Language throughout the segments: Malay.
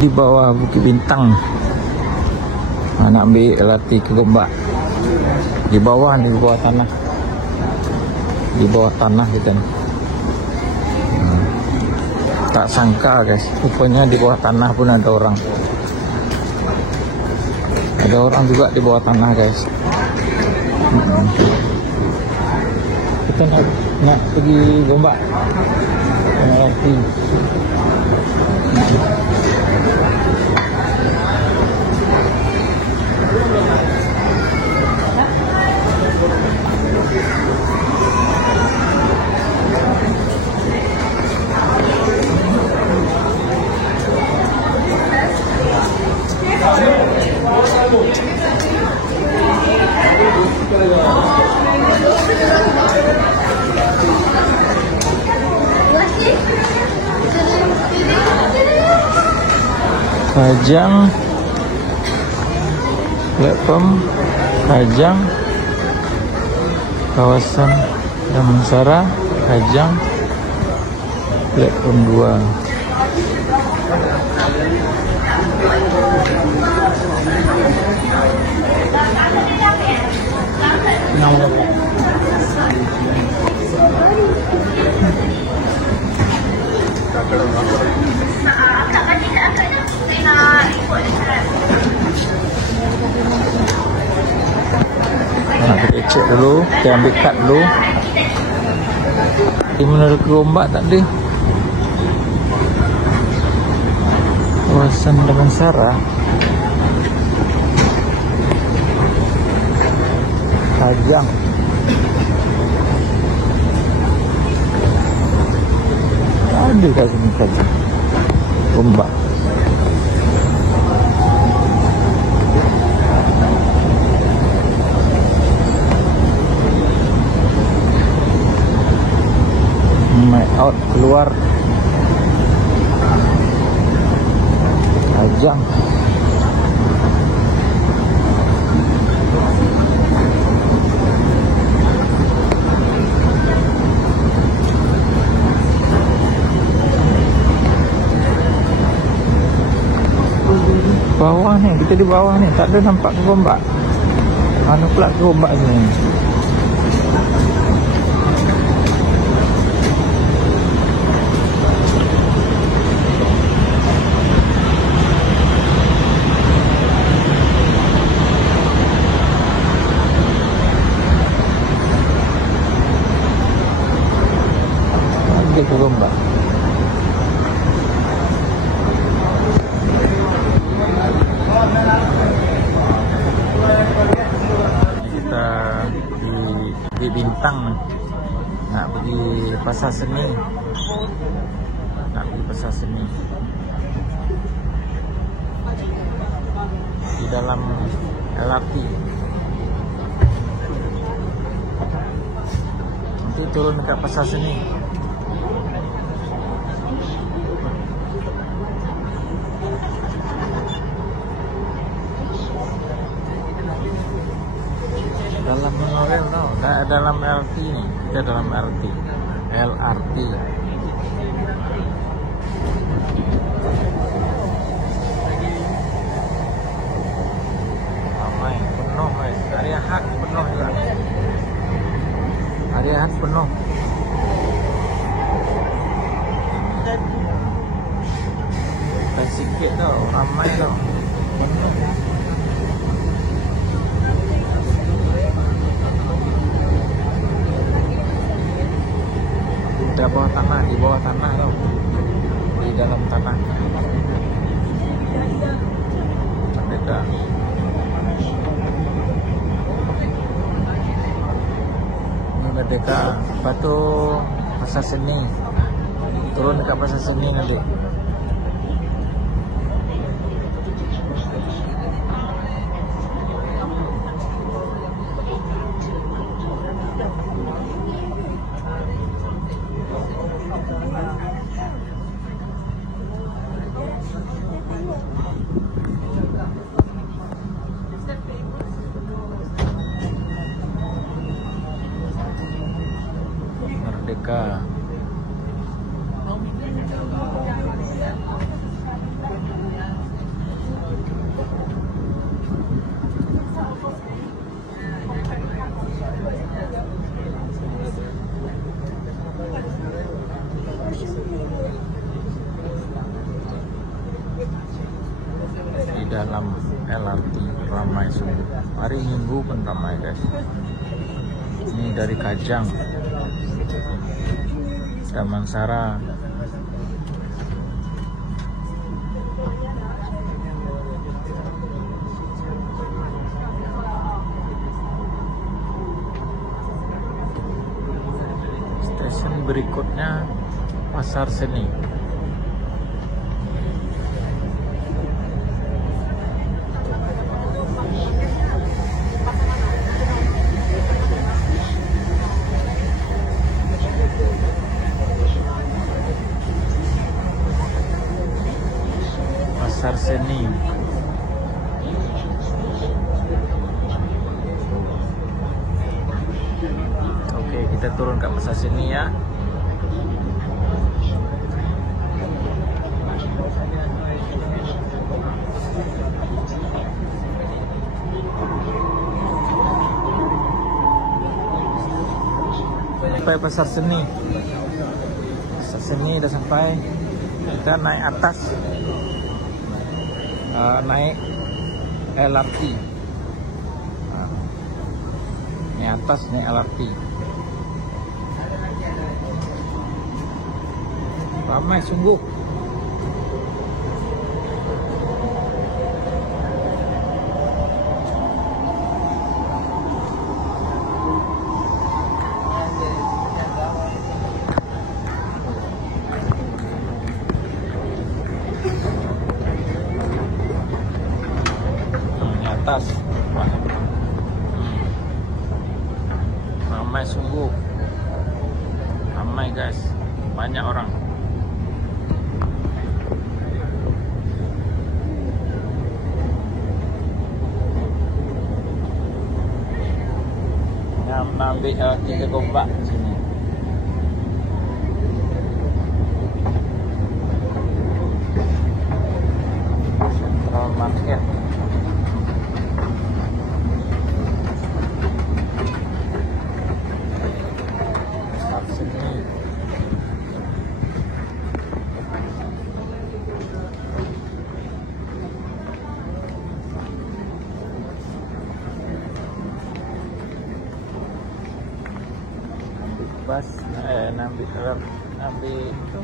Di bawah Bukit Bintang. Nak ambil LRT ke Gombak. Di bawah ni, di bawah tanah. Di bawah tanah kita ni. Tak sangka guys, rupanya di bawah tanah pun ada orang. Ada orang juga di bawah tanah guys. Kita nak pergi Gombak. LRT. Kajang, platform Kajang, kawasan Damansara, Kajang, platform 2. Kita cek dulu, kita ambil kad dulu. Di mana ke Gombak tak ada. Kawasan Damansara, Kajang. Ada kat sini Kajang, Gombak. My out keluar Kajang. Bawah ni, kita di bawah ni, tak ada nampak ke Gombak. Mana pula ke Gombak ni? Ada ke Gombak? Di Bintang, nak pergi Pasar Seni. Nak pergi Pasar Seni. Di dalam LRT. Nanti turun dekat Pasar Seni. Dalam monorail tau, dalam LRT ni. Kita dalam LRT. Ramai, penuh guys. Hari Ahad penuh juga. Hari Ahad penuh. Tak sikit tau, ramai tau. Penuh. Di bawah tanah, di bawah tanah tau. Di dalam tanah. Merdeka. Ini Merdeka. Lepas tu Pasar Seni. Turun dekat Pasar Seni nanti. Merdeka. dalam LRT ramai sungguh. Hari Minggu pun ramai guys. Ini dari Kajang, Damansara. Stesen berikutnya Pasar Seni. Pasar Seni. Oke, kita turun ke Pasar Seni ya. Sampai Pasar Seni. Pasar Seni dah sampai. Kita naik atas. Naik LRT. Naik atas, naik LRT. Ramai sungguh. Atas ramai sungguh, ramai guys, banyak orang. Yang ambil LRT Gombak sini. Central Market. Bus, ambil itu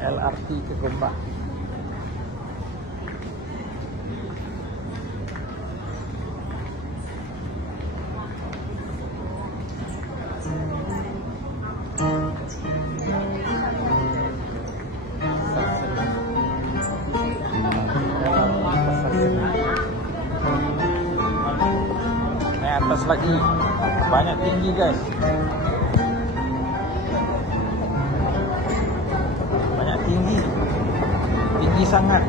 LRT ke Gombak. Naik atas lagi, banyak tinggi guys. Tinggi sangat.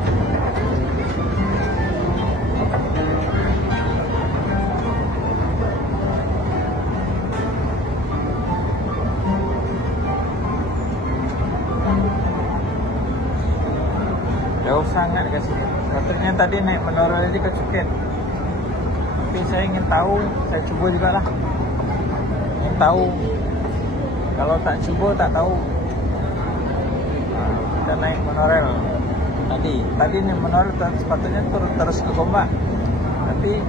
Jauh sangat guys. Katanya tadi naik menara aja ke Cuket. Tapi saya ingin tahu, saya cuba juga lah. Ingin tahu. Kalau tak cuba tak tahu. Kita naik monorail tadi nih monorail sepatutnya terus ke Gombak, tapi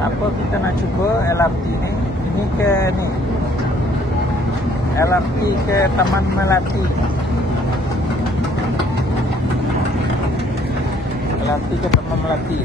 apa kita nak cuba LRT ini ke nih LRT ke Taman Melati, LRT ke Taman Melati.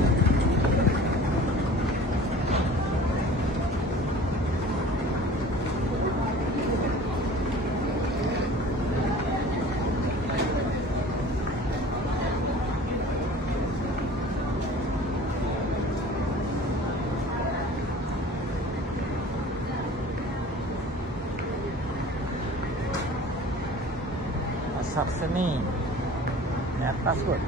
Pasar Seni di atas kot.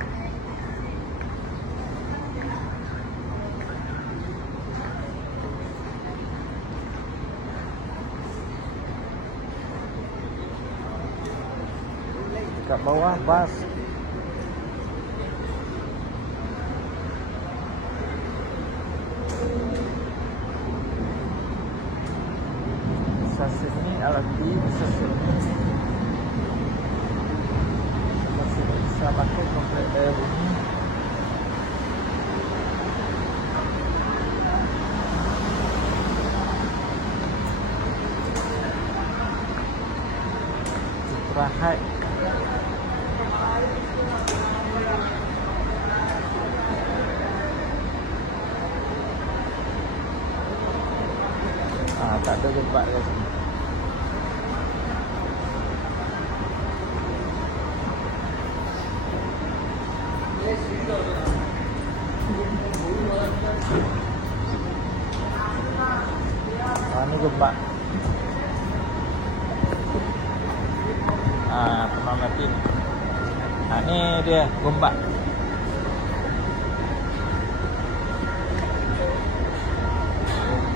Kat bawah bas. Pasar Seni LRT, Pasar Seni. Masih bisa pakai komplek ini. Tak ada gempa kat sini. Ini gempa. Teman mati. Ini dia gempa.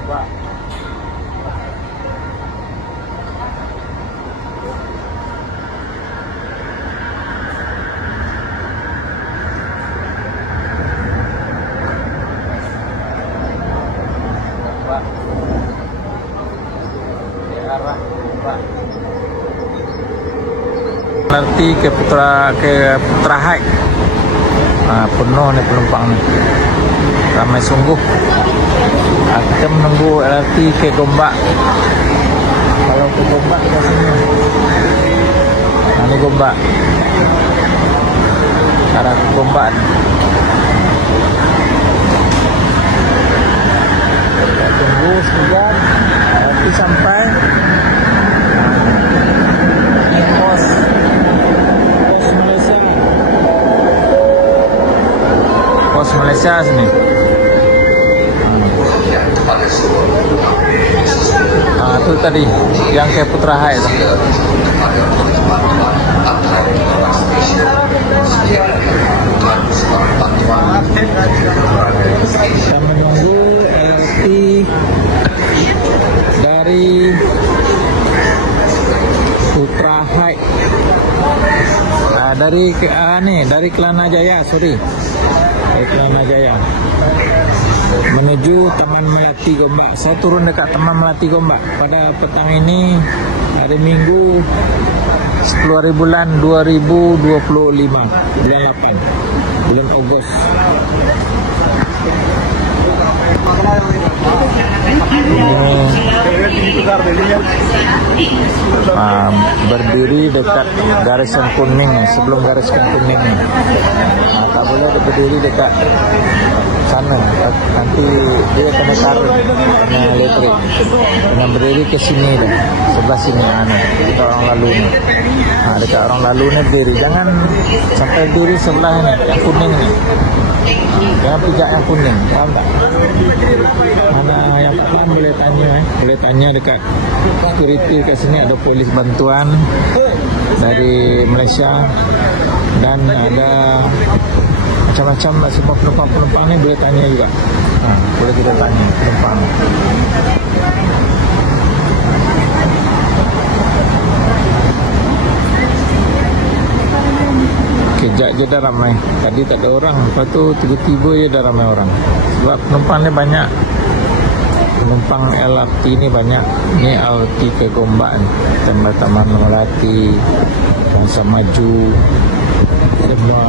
Gempa. LRT ke Putra Heights. Penuh ni penumpang ni. Ramai sungguh. Kita menunggu LRT ke Gombak. Kalau ke Gombak kat sini. Ni Gombak. Arah ke Gombak ni. Kita tunggu sekejap. LRT sampai. Pos Malaysia sini. Itu tadi yang ke Putra Heights. Kita menunggu LRT dari Putra Heights. Dari Kelana Jaya, dari Kelana Jaya menuju Taman Melati Gombak. Saya turun dekat Taman Melati Gombak pada petang ini, hari Minggu 10 bulan 2025, bulan 8, bulan Ogos. Berdiri dekat garisan kuning, sebelum garisan kuning. Tak boleh berdiri dekat sana, nanti dia kena tarik, kena elektrik. Kena berdiri ke sini dah, sebelah sini. Dekat orang lalu ni. Dekat orang lalu ni berdiri. Jangan sampai berdiri sebelah ni, yang kuning ni. Jangan pijak yang kuning, faham tak? Mana yang tak faham boleh tanya, boleh tanya dekat security kat sini. Ada polis bantuan dari Malaysia dan ada macam-macam semua penumpang ni boleh tanya juga. Boleh kita tanya penumpang. Kejap je dah ramai. Tadi tak ada orang, lepas tu tiba-tiba je dah ramai orang. Sebab penumpang ni banyak. Penumpang LRT ni banyak. Ni LRT ke Gombak ni, Taman Melati, Bangsa Maju, semua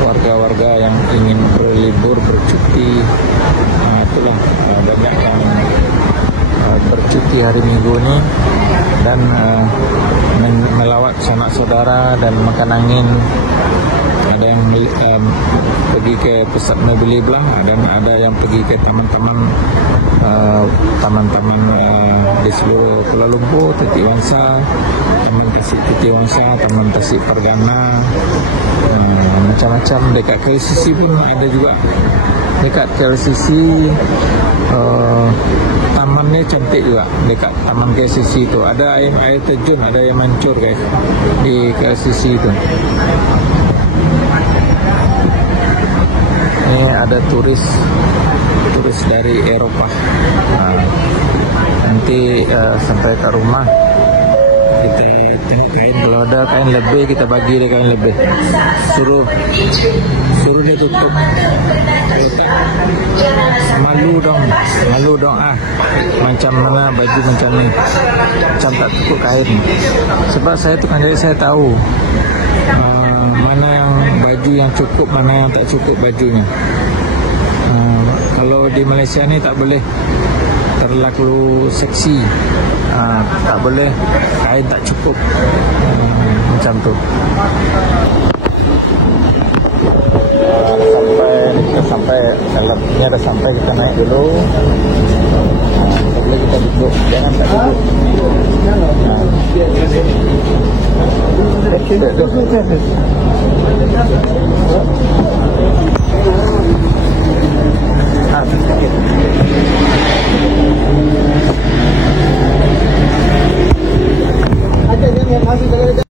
warga-warga yang ingin berlibur, bercuti. Itulah banyak yang bercuti hari Minggu ni dan melawat sanak saudara dan makan angin. Ada yang pergi ke pusat mobil belah, dan ada yang pergi ke taman-taman di seluruh Kuala Lumpur, Tetik Wangsa, Taman Tasik Tetik Wangsa, Taman Tasik Pergana, macam-macam. Dekat KLCC pun ada juga. Dekat KLCC tamannya cantik juga. Dekat Taman KLCC tu ada air terjun, ada yang mancur guys di KLCC tu. Ini ada turis dari Eropah. Nanti sampai ke rumah kita tengok kain. Kalau ada kain lebih, kita bagi dia kain lebih. Suruh dia tutup. Malu dong macam mana baju macam ni, macam tak cukup kain. Sebab saya tukang jahit, saya tahu mana yang baju yang cukup, mana yang tak cukup bajunya. Kalau di Malaysia ni tak boleh terlalu seksi, tak boleh kain tak cukup, macam tu. Sampai LRT-nya dah sampai, kita naik dulu. Tak boleh kita duduk. Jangan tak duduk. Ada yang masih